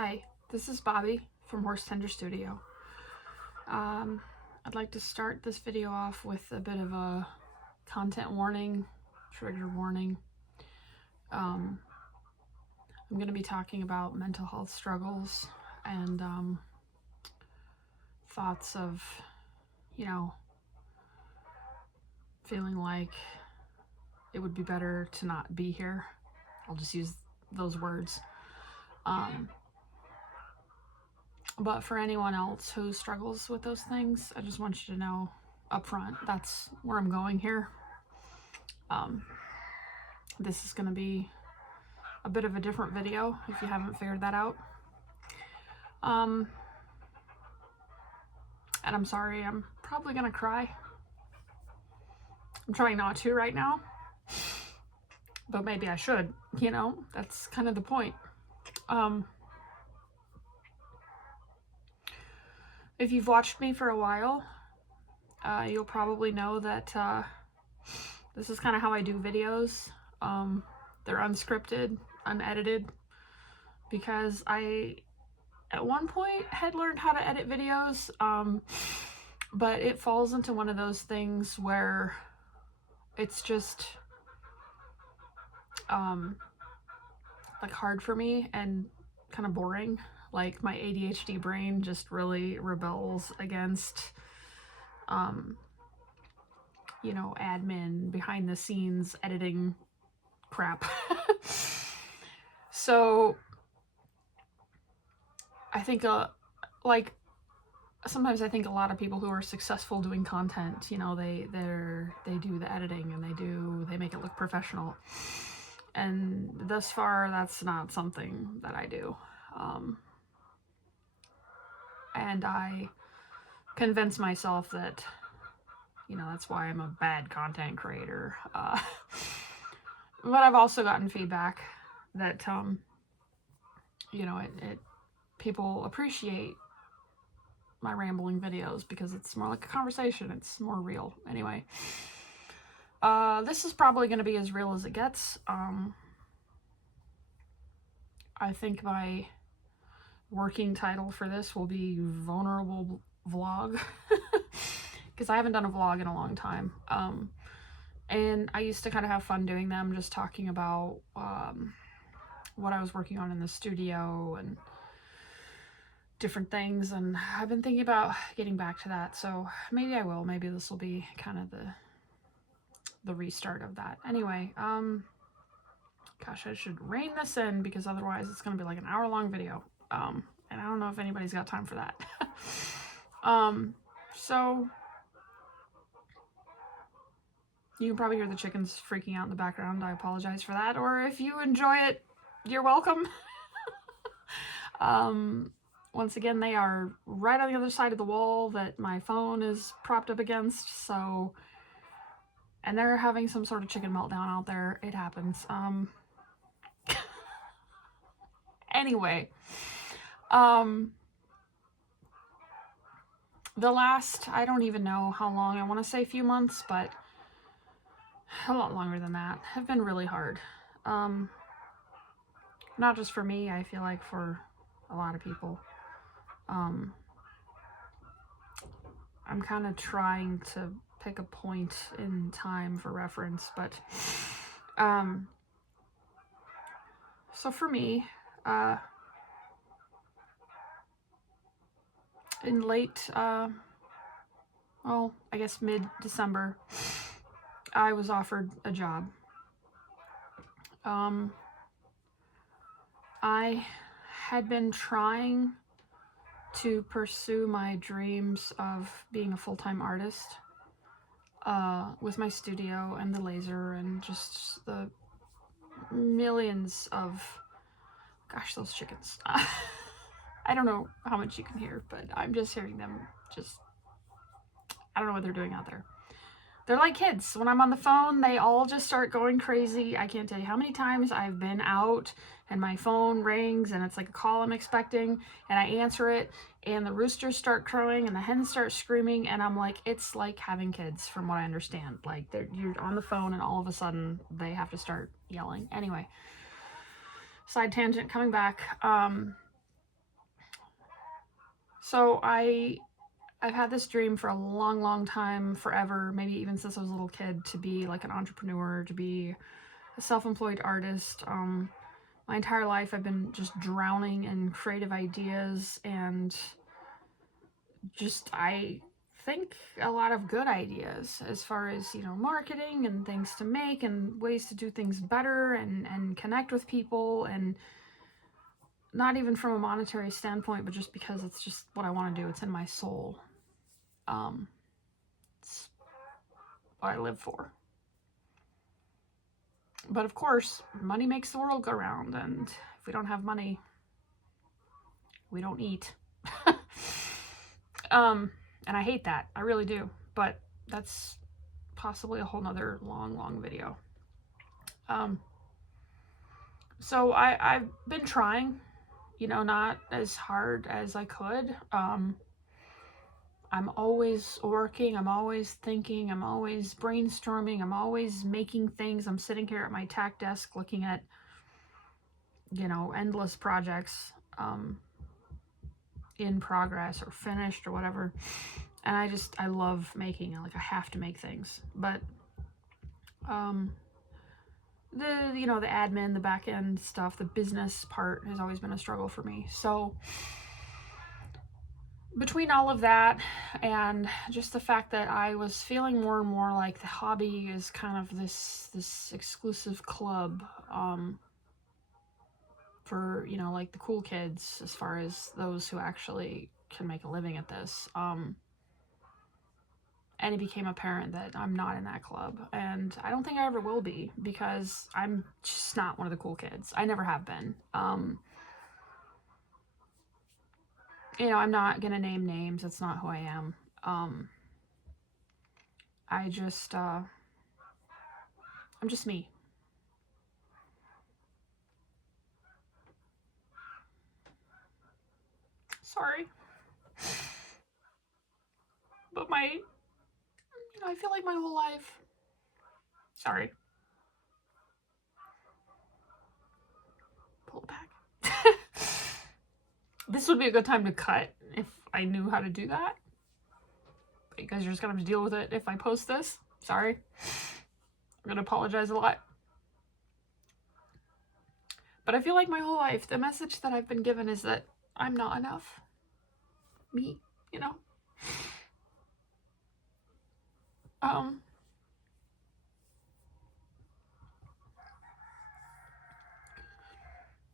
Hi, this is Bobby from Horse Tender Studio. I'd like to start this video off with a bit of a content warning, trigger warning. I'm going to be talking about mental health struggles and thoughts of, feeling like it would be better to not be here. I'll just use those words. But for anyone else who struggles with those things, I just want you to know up front, that's where I'm going here. This is going to be a bit of a different video if you haven't figured that out. And I'm sorry, I'm probably going to cry. I'm trying not to right now, but maybe I should, that's kind of the point. If you've watched me for a while, you'll probably know that this is kind of how I do videos. They're unscripted, unedited, because I, at one point, had learned how to edit videos, but it falls into one of those things where it's just like hard for me and kind of boring. Like my ADHD brain just really rebels against admin, behind the scenes editing crap. So I think sometimes I think a lot of people who are successful doing content, they do the editing and they make it look professional. And thus far, that's not something that I do. And I convince myself that, that's why I'm a bad content creator. But I've also gotten feedback that, people appreciate my rambling videos because it's more like a conversation. It's more real. Anyway, this is probably going to be as real as it gets. I think my working title for this will be Vulnerable Vlog, because I haven't done a vlog in a long time. And I used to kind of have fun doing them, just talking about what I was working on in the studio and different things, and I've been thinking about getting back to that, so maybe I will. Maybe this will be kind of the restart of that. Anyway, gosh, I should rein this in because otherwise it's going to be like an hour-long video, and I don't know if anybody's got time for that. So you can probably hear the chickens freaking out in the background. I apologize for that, or if you enjoy it, you're welcome. Once again, they are right on the other side of the wall that my phone is propped up against, so, and they're having some sort of chicken meltdown out there. It happens. Anyway, the last, I don't even know how long, I want to say a few months, but a lot longer than that, have been really hard. Not just for me, I feel like for a lot of people. I'm kind of trying to pick a point in time for reference, but so for me, in late, well, I guess mid-December, I was offered a job. I had been trying to pursue my dreams of being a full-time artist with my studio and the laser and just the millions of, gosh, those chickens. I don't know how much you can hear, but I'm just hearing them just, I don't know what they're doing out there. They're like kids. When I'm on the phone, they all just start going crazy. I can't tell you how many times I've been out and my phone rings and it's like a call I'm expecting, and I answer it and the roosters start crowing and the hens start screaming, and I'm like, it's like having kids from what I understand. Like you're on the phone and all of a sudden they have to start yelling. Anyway, side tangent, coming back. So I've had this dream for a long, long time, forever, maybe even since I was a little kid, to be like an entrepreneur, to be a self-employed artist. My entire life I've been just drowning in creative ideas, and just I think a lot of good ideas as far as, you know, marketing and things to make and ways to do things better and connect with people, and not even from a monetary standpoint, but just because it's just what I want to do. It's in my soul. It's what I live for. But of course, money makes the world go round, and if we don't have money, we don't eat. And I hate that. I really do. But that's possibly a whole nother long video. So I've been trying, you know, not as hard as I could. I'm always working, I'm always thinking, I'm always brainstorming, I'm always making things. I'm sitting here at my tack desk looking at, you know, endless projects in progress or finished or whatever. And I love making it. Like, I have to make things. But the, you know, the admin, the back end stuff, the business part has always been a struggle for me. So between all of that and just the fact that I was feeling more and more like the hobby is kind of this exclusive club for, you know, like the cool kids, as far as those who actually can make a living at this, and it became apparent that I'm not in that club, and I don't think I ever will be, because I'm just not one of the cool kids. I never have been. You know, I'm not gonna name names. That's not who I am. I just I'm just me. Sorry, but you know, I feel like my whole life. Sorry, pull it back. This would be a good time to cut if I knew how to do that. But you guys are just gonna have to deal with it if I post this. Sorry. I'm gonna apologize a lot. But I feel like my whole life, the message that I've been given is that I'm not enough. Me, you know?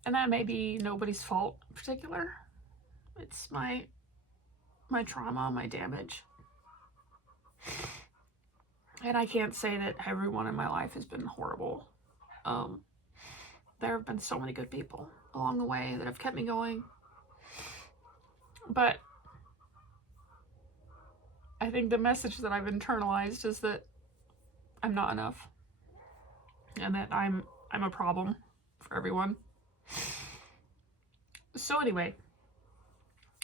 And that may be nobody's fault in particular. It's my trauma, my damage. And I can't say that everyone in my life has been horrible. There have been so many good people along the way that have kept me going. But I think the message that I've internalized is that I'm not enough, and that I'm a problem for everyone. So anyway,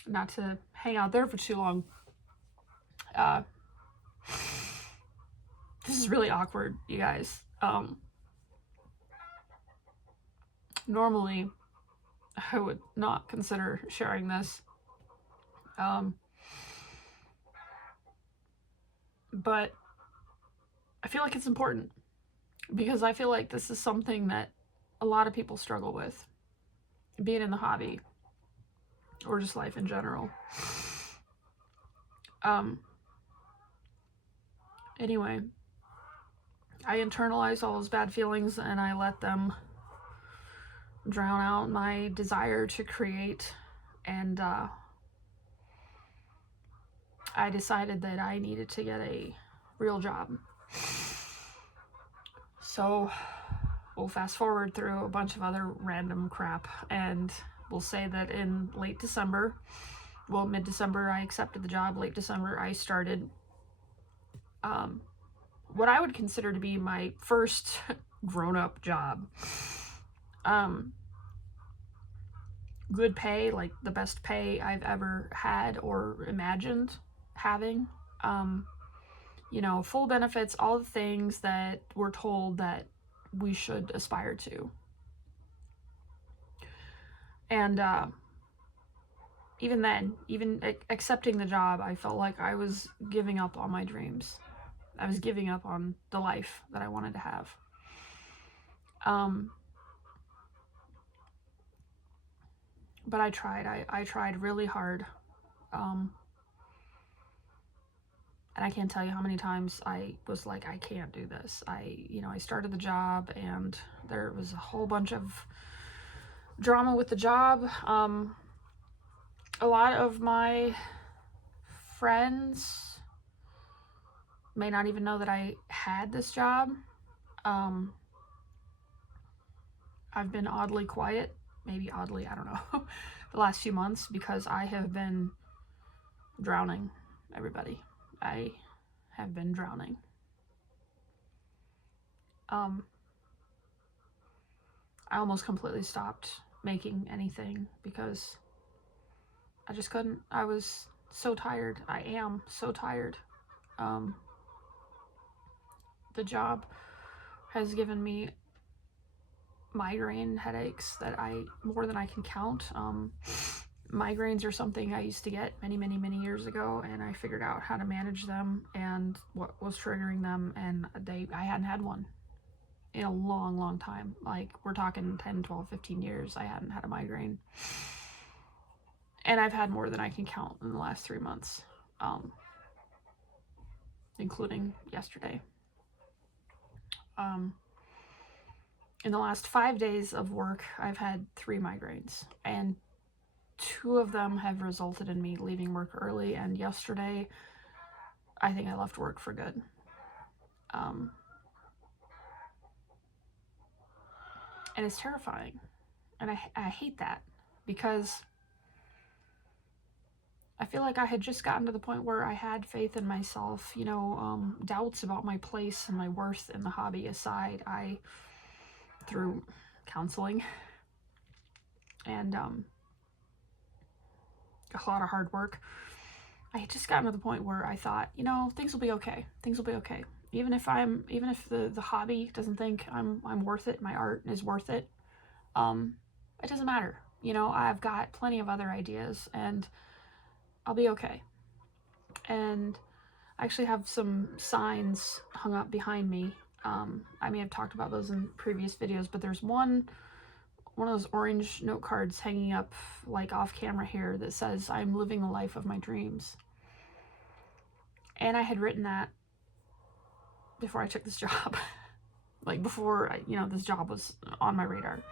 not to hang out there for too long, this is really awkward, you guys. Normally I would not consider sharing this, but I feel like it's important, because I feel like this is something that a lot of people struggle with, being in the hobby or just life in general. Anyway, I internalize all those bad feelings and I let them drown out my desire to create, and I decided that I needed to get a real job. So we'll fast forward through a bunch of other random crap, and we'll say that in late December, well, mid-December, I accepted the job. Late December, I started what I would consider to be my first grown-up job. Good pay, like the best pay I've ever had or imagined having. You know, full benefits, all the things that we're told that we should aspire to. And even then, even accepting the job, I felt like I was giving up on my dreams. I was giving up on the life that I wanted to have. But I tried. I tried really hard. And I can't tell you how many times I was like, I can't do this. I started the job and there was a whole bunch of drama with the job. A lot of my friends may not even know that I had this job. I've been oddly quiet, maybe oddly, I don't know, the last few months because I have been drowning, everybody. I have been drowning. I almost completely stopped making anything because I just couldn't. I was so tired. I am so tired. The job has given me migraine headaches that more than I can count. Migraines are something I used to get many years ago, and I figured out how to manage them and what was triggering them, and I hadn't had one in a long time. Like, we're talking 10, 12, 15 years I hadn't had a migraine. And I've had more than I can count in the last 3 months, including yesterday. In the last 5 days of work, I've had 3 migraines, and 2 of them have resulted in me leaving work early, and yesterday, I think I left work for good. And it's terrifying, and I hate that, because I feel like I had just gotten to the point where I had faith in myself, doubts about my place and my worth in the hobby aside, through counseling and a lot of hard work, I had just gotten to the point where I thought, things will be okay. Things will be okay. Even if the hobby doesn't think I'm worth it, my art is worth it, it doesn't matter. I've got plenty of other ideas and I'll be okay. And I actually have some signs hung up behind me. I may have talked about those in previous videos, but there's one of those orange note cards hanging up like off camera here that says, "I'm living the life of my dreams." And I had written that before I took this job. Like, before this job was on my radar.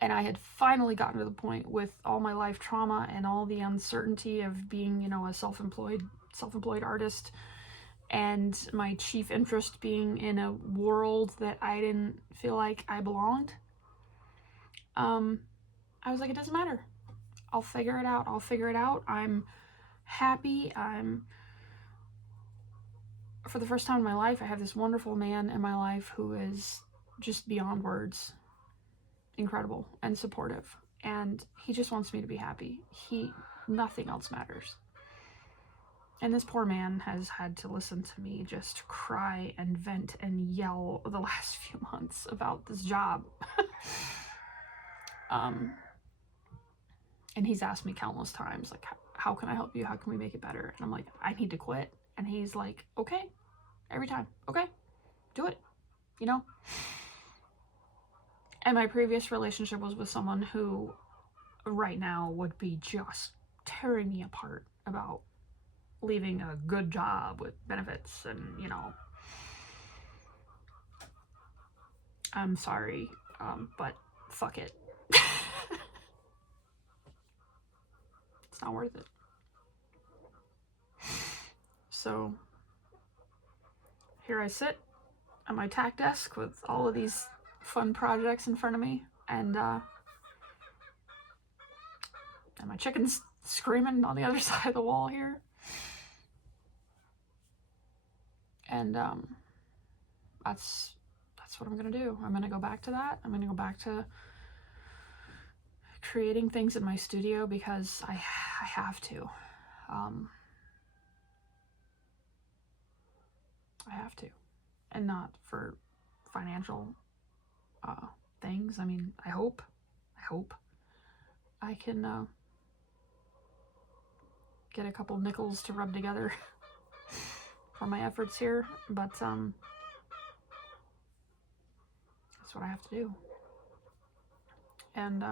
And I had finally gotten to the point with all my life trauma and all the uncertainty of being, a self-employed artist, and my chief interest being in a world that I didn't feel like I belonged. I was like, it doesn't matter. I'll figure it out. I'm happy. For the first time in my life, I have this wonderful man in my life who is just beyond words incredible and supportive, and he just wants me to be happy. Nothing else matters. And this poor man has had to listen to me just cry and vent and yell the last few months about this job. And he's asked me countless times, like, how can I help you? How can we make it better? And I'm like, I need to quit. And he's like, okay. Every time, okay, do it, And my previous relationship was with someone who right now would be just tearing me apart about leaving a good job with benefits and, I'm sorry, but fuck it. It's not worth it. So here I sit at my tack desk with all of these fun projects in front of me, and my chicken's screaming on the other side of the wall here. And that's what I'm gonna do. I'm gonna go back to that. I'm gonna go back to creating things in my studio because I have to. I have to, and not for financial things. I mean, I hope I can get a couple nickels to rub together for my efforts here, but that's what I have to do. And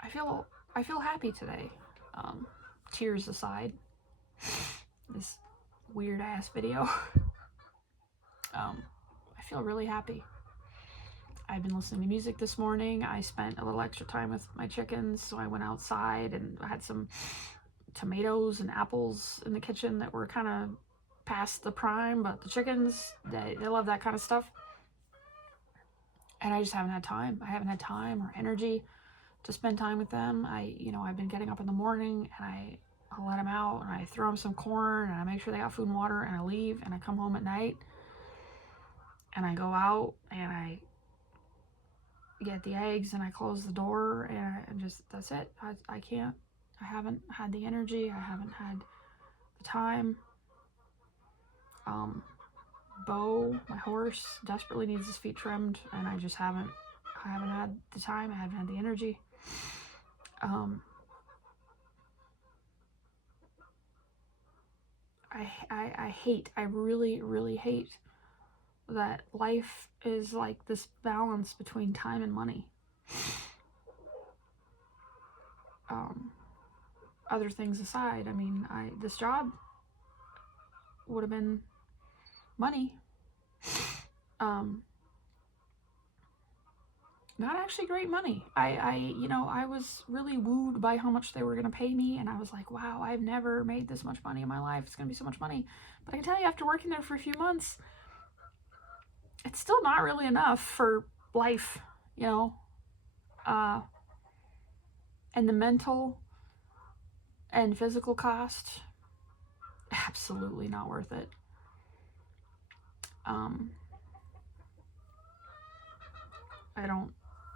I feel happy today. Tears aside, this weird ass video. I feel really happy. I've been listening to music this morning. I spent a little extra time with my chickens, so I went outside and I had some tomatoes and apples in the kitchen that were kind of past the prime, but the chickens, they love that kind of stuff. And I just haven't had time. I haven't had time or energy to spend time with them. I've been getting up in the morning and I'll let them out and I throw them some corn and I make sure they got food and water and I leave and I come home at night and I go out and I get the eggs and I close the door and just, that's it. I haven't had the energy. I haven't had the time. Bo, my horse, desperately needs his feet trimmed and I haven't had the time. I haven't had the energy. I really, really hate that life is like this balance between time and money. Other things aside, I mean, this job would have been money. Not actually great money. I was really wooed by how much they were going to pay me, and I was like, wow, I've never made this much money in my life. It's going to be so much money. But I can tell you, after working there for a few months, it's still not really enough for life, and the mental and physical cost, absolutely not worth it.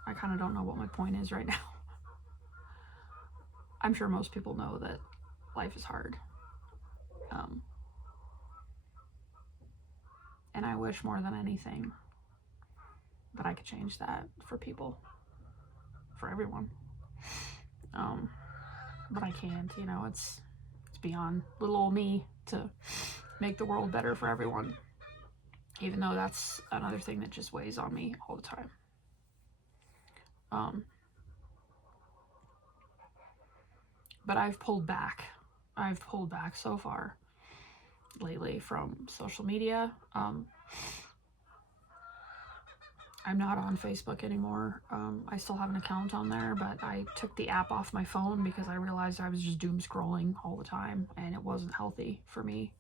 I kind of don't know what my point is right now. I'm sure most people know that life is hard. And I wish more than anything that I could change that for people, for everyone. But I can't, it's beyond little old me to make the world better for everyone, even though that's another thing that just weighs on me all the time. But I've pulled back so far lately from social media. I'm not on Facebook anymore. I still have an account on there, but I took the app off my phone because I realized I was just doom scrolling all the time and it wasn't healthy for me.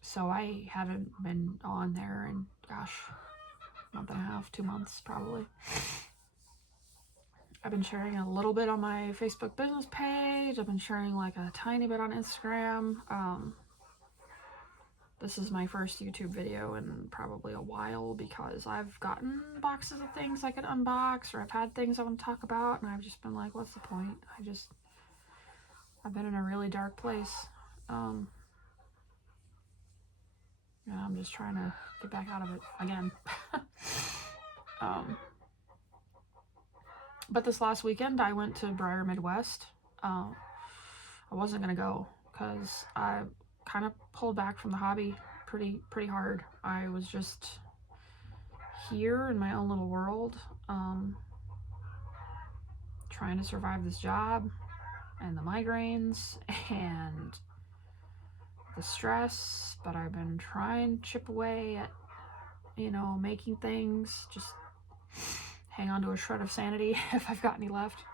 So I haven't been on there in, gosh, a month and a half, 2 months probably. I've been sharing a little bit on my Facebook business page. I've been sharing like a tiny bit on Instagram. This is my first YouTube video in probably a while because I've gotten boxes of things I could unbox, or I've had things I want to talk about, and I've just been like, what's the point? I've been in a really dark place. And I'm just trying to get back out of it again. But this last weekend I went to Briar Midwest. I wasn't gonna go because I kind of pulled back from the hobby pretty hard. I was just here in my own little world, trying to survive this job and the migraines and the stress, but I've been trying to chip away at, making things, just hang on to a shred of sanity if I've got any left.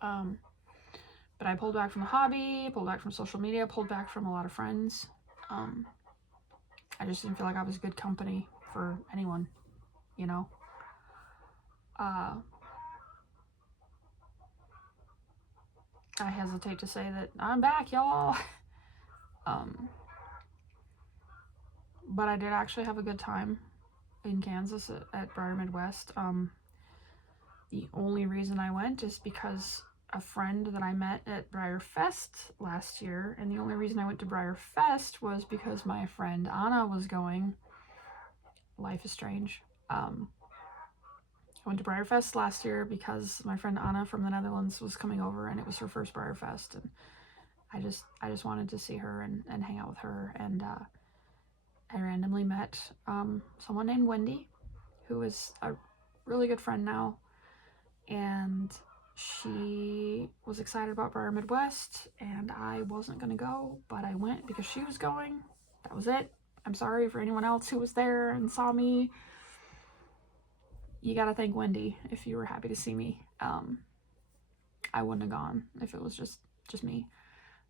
But I pulled back from the hobby, pulled back from social media, pulled back from a lot of friends. I just didn't feel like I was good company for anyone, I hesitate to say that I'm back, y'all. But I did actually have a good time in Kansas at Briar Midwest. The only reason I went is because a friend that I met at Briar Fest last year, and the only reason I went to Briar Fest was because my friend Anna was going. Life is strange. I went to Briarfest last year because my friend Anna from the Netherlands was coming over, and it was her first Briarfest, and I just wanted to see her and hang out with her, and I randomly met someone named Wendy, who is a really good friend now, and she was excited about Briar Midwest, and I wasn't gonna go, but I went because she was going. That was it. I'm sorry for anyone else who was there and saw me. You gotta thank Wendy if you were happy to see me. I wouldn't have gone if it was just me.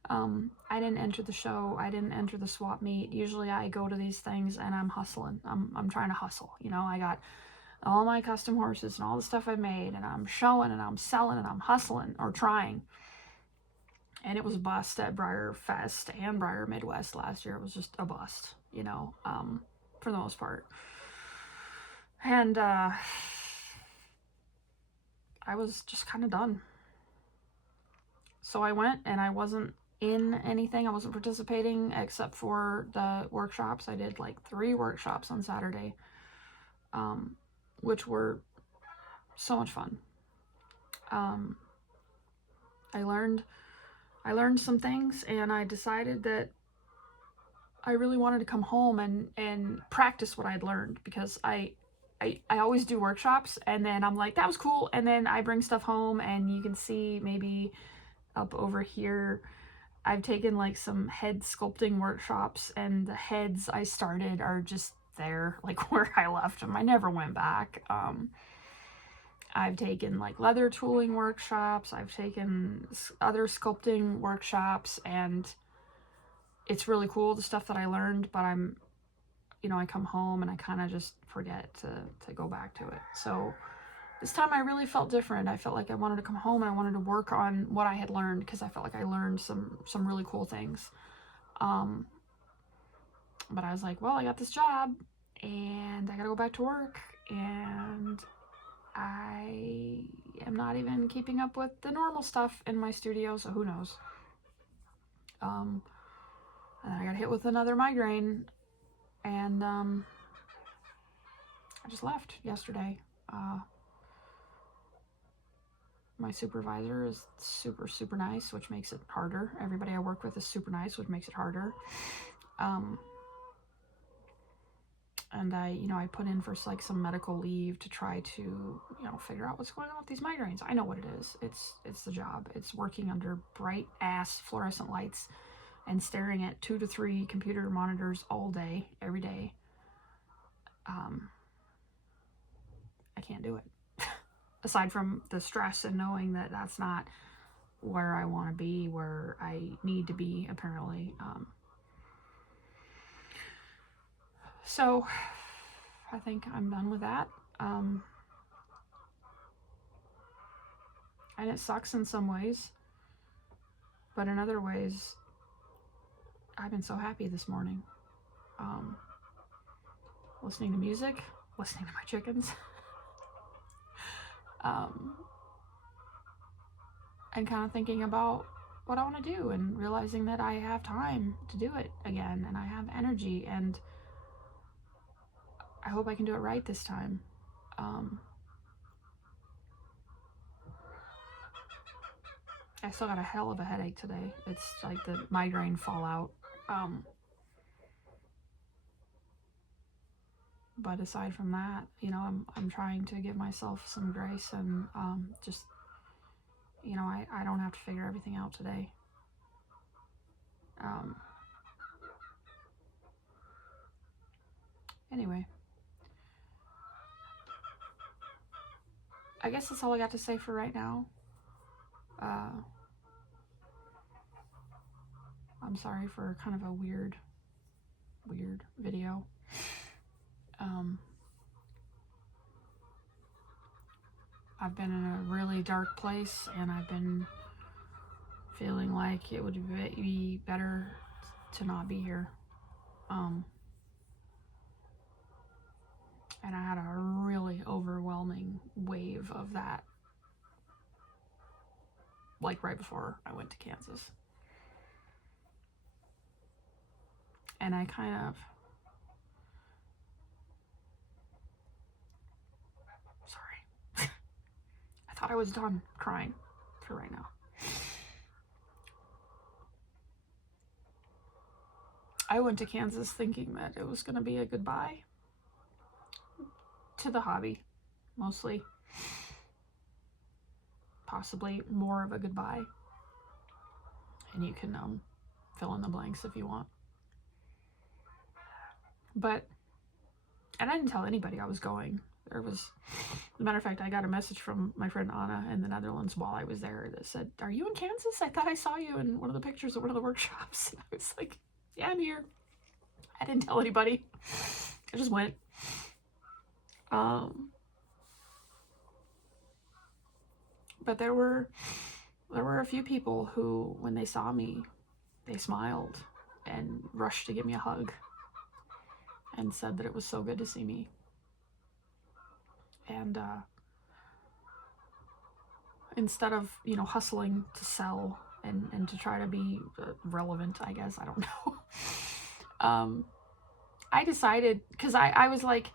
I didn't enter the show. I didn't enter the swap meet. Usually I go to these things and I'm hustling. I'm trying to hustle. You know, I got all my custom horses and all the stuff I made, and I'm showing and I'm selling and I'm hustling or trying. And it was a bust at Briar Fest and Briar Midwest last year. It was just a bust, you know, for the most part. And I was just kind of done. So I went, and I wasn't in anything. I wasn't participating except for the workshops. I did like 3 workshops on Saturday, which were so much fun. I learned some things, and I decided that I really wanted to come home and practice what I'd learned, because I always do workshops and then I'm like, that was cool, and then I bring stuff home, and you can see maybe up over here I've taken like some head sculpting workshops, and the heads I started are just there, like where I left them. I never went back. I've taken like leather tooling workshops, I've taken other sculpting workshops, and it's really cool, the stuff that I learned, but I'm, you know, I come home and I kind of just forget to go back to it. So this time I really felt different. I felt like I wanted to come home and I wanted to work on what I had learned, because I felt like I learned some really cool things. But I was like, well, I got this job and I gotta go back to work, and I am not even keeping up with the normal stuff in my studio, so who knows. And I got hit with another migraine, and I just left yesterday. My supervisor is super nice, which makes it harder. Everybody I work with is super nice, which makes it harder. And I put in for like some medical leave to try to, figure out what's going on with these migraines. I know what it is. It's the job. It's working under bright ass fluorescent lights and staring at 2 to 3 computer monitors all day, every day. I can't do it. Aside from the stress and knowing that that's not where I want to be, where I need to be, apparently. So I think I'm done with that. And it sucks in some ways, but in other ways, I've been so happy this morning. Listening to music, listening to my chickens, and kind of thinking about what I want to do, and realizing that I have time to do it again, and I have energy, and I hope I can do it right this time. I still got a hell of a headache today. It's like the migraine fallout. But aside from that, I'm trying to give myself some grace, and just, I don't have to figure everything out today. Anyway, I guess that's all I got to say for right now. I'm sorry for kind of a weird video. I've been in a really dark place, and I've been feeling like it would be better to not be here. And I had a really overwhelming wave of that, like right before I went to Kansas. And I kind of, sorry, thought I was done crying for right now. I went to Kansas thinking that it was going to be a goodbye to the hobby, mostly. Possibly more of a goodbye. And you can fill in the blanks if you want. But, and I didn't tell anybody I was going. There was, as a matter of fact, I got a message from my friend Anna in the Netherlands while I was there that said, "Are you in Kansas? I thought I saw you in one of the pictures at one of the workshops." And I was like, "Yeah, I'm here." I didn't tell anybody. I just went. But there were a few people who, when they saw me, they smiled and rushed to give me a hug and said that it was so good to see me. And instead of, hustling to sell and to try to be relevant, I guess, I don't know. I decided, because I was like,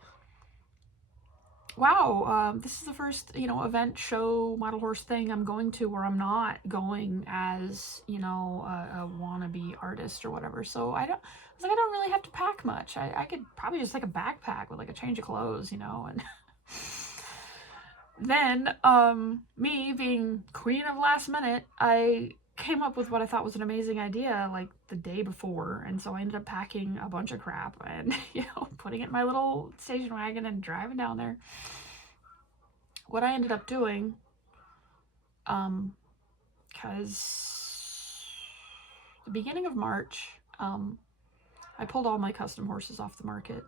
wow, this is the first, event, show, model horse thing I'm going to where I'm not going as, a wannabe artist or whatever. So I was like, I don't really have to pack much. I could probably just take a backpack with like a change of clothes, and then, me being queen of last minute, I came up with what I thought was an amazing idea like the day before. And so I ended up packing a bunch of crap and, putting it in my little station wagon and driving down there. What I ended up doing, because the beginning of March, I pulled all my custom horses off the market.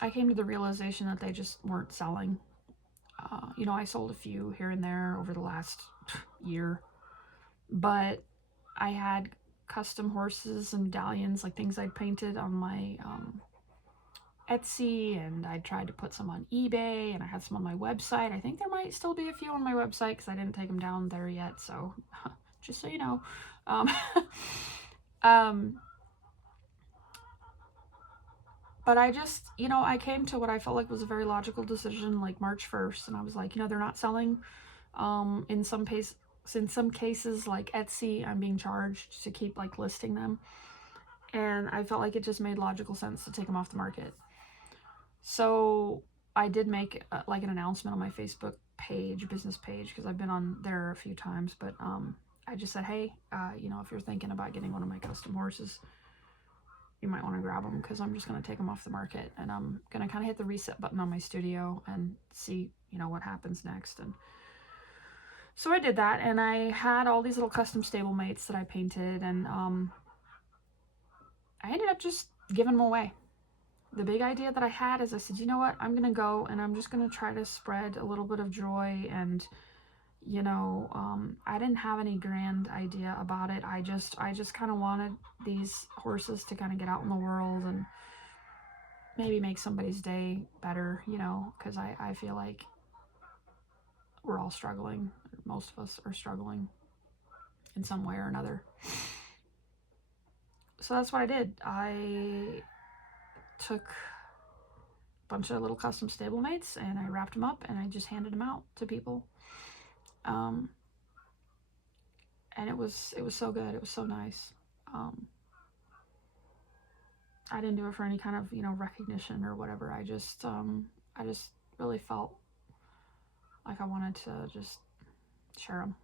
I came to the realization that they just weren't selling. I sold a few here and there over the last year, but I had custom horses and medallions, like things I'd painted on my Etsy, and I tried to put some on eBay, and I had some on my website. I think there might still be a few on my website because I didn't take them down there yet, so just so you know. But I just, I came to what I felt like was a very logical decision, like March 1st, and I was like, they're not selling. In some cases, like Etsy, I'm being charged to keep like listing them, and I felt like it just made logical sense to take them off the market. So I did make like an announcement on my Facebook page, business page, because I've been on there a few times, but I just said, hey, if you're thinking about getting one of my custom horses, you might want to grab them, because I'm just going to take them off the market, and I'm going to kind of hit the reset button on my studio and see, what happens next. And so I did that, and I had all these little custom stablemates that I painted, and I ended up just giving them away. The big idea that I had is I said, you know what, I'm going to go and I'm just going to try to spread a little bit of joy. And, I didn't have any grand idea about it. I just kind of wanted these horses to kind of get out in the world and maybe make somebody's day better, because I feel like we're all struggling. Most of us are struggling in some way or another. So that's what I did. I took a bunch of little custom stablemates and I wrapped them up and I just handed them out to people. And it was so good. It was so nice. I didn't do it for any kind of, recognition or whatever. I just really felt like I wanted to just share them.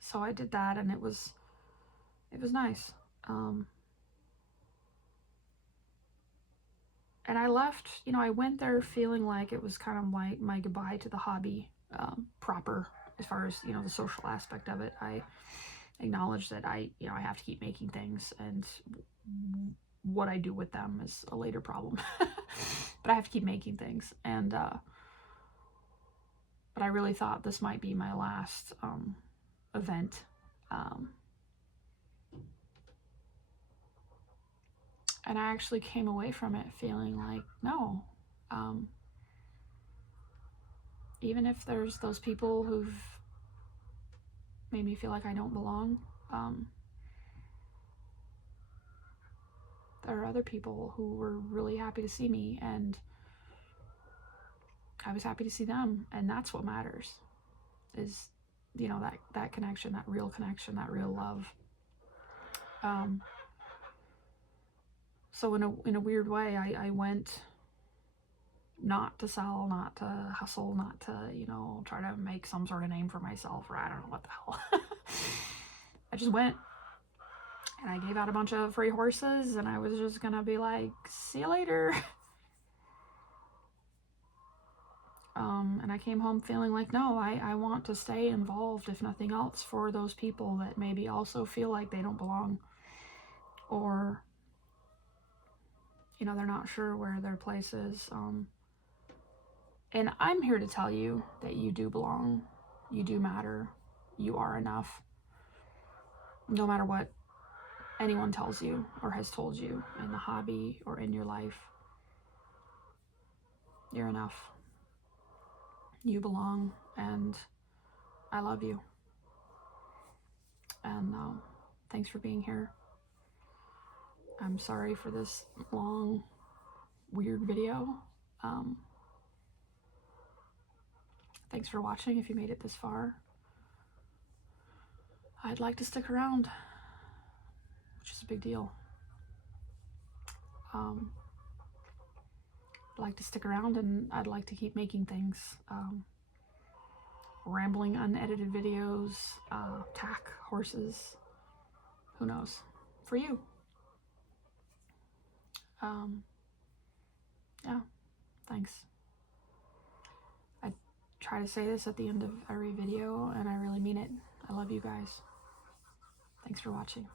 So I did that, and it was nice. And I left, I went there feeling like it was kind of like my goodbye to the hobby proper, as far as, the social aspect of it. I acknowledge that I have to keep making things, and what I do with them is a later problem. But I have to keep making things, and but I really thought this might be my last event. And I actually came away from it feeling like, no, even if there's those people who've made me feel like I don't belong, there are other people who were really happy to see me, and I was happy to see them, and that's what matters, is, you know, that connection, that real connection, that real love. So in a weird way, I went not to sell, not to hustle, not to, you know, try to make some sort of name for myself, or I don't know what the hell. I just went, and I gave out a bunch of free horses, and I was just gonna be like, see you later. And I came home feeling like, no, I want to stay involved, if nothing else, for those people that maybe also feel like they don't belong, or, you know, they're not sure where their place is. And I'm here to tell you that you do belong, you do matter, you are enough, no matter what anyone tells you or has told you in the hobby or in your life. You're enough. You belong, and I love you. And thanks for being here. I'm sorry for this long, weird video. Thanks for watching if you made it this far. I'd like to stick around, which is a big deal. I'd like to stick around, and I'd like to keep making things. Rambling, unedited videos, tack horses, who knows, for you. Yeah, thanks. I try to say this at the end of every video, and I really mean it. I love you guys. Thanks for watching.